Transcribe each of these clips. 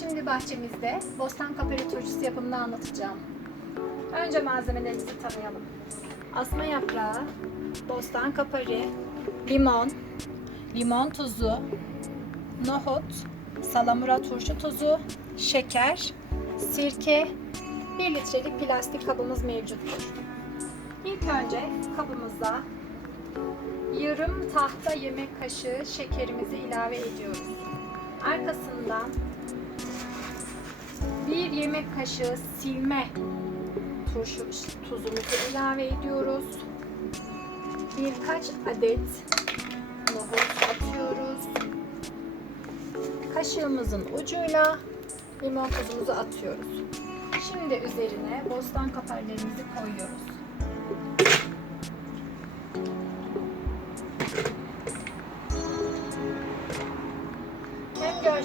Şimdi bahçemizde bostan kapari turşusu yapımını anlatacağım. Önce malzemelerimizi tanıyalım. Asma yaprağı, bostan kapari, limon, limon tuzu, nohut, salamura turşu tuzu, şeker, sirke, 1 litrelik plastik kabımız mevcuttur. İlk önce kabımıza yarım tahta yemek kaşığı şekerimizi ilave ediyoruz. Arkasından bir yemek kaşığı silme turşu tuzumuzu ilave ediyoruz. Birkaç adet nohut atıyoruz. Kaşığımızın ucuyla limon tuzumuzu atıyoruz. Şimdi üzerine bostan kaparlarımızı koyuyoruz.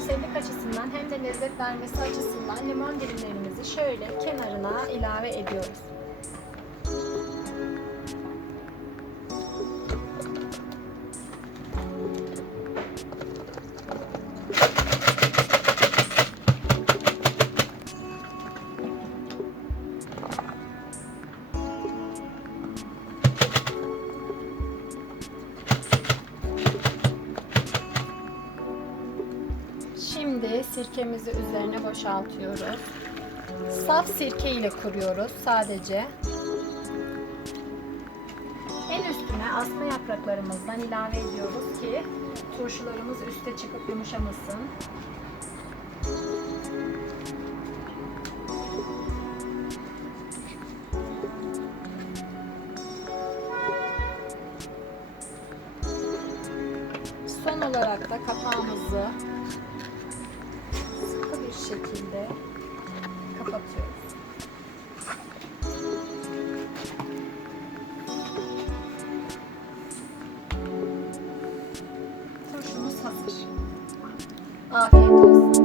Görsellik açısından hem de lezzet vermesi açısından limon dilimlerimizi şöyle kenarına ilave ediyoruz. Şimdi sirkemizi üzerine boşaltıyoruz. Saf sirke ile kuruyoruz sadece. En üstüne asma yapraklarımızdan ilave ediyoruz ki turşularımız üste çıkıp yumuşamasın. Son olarak da kapağımızı şekilde kapatıyoruz. Turşumuz hazır. Afiyet olsun.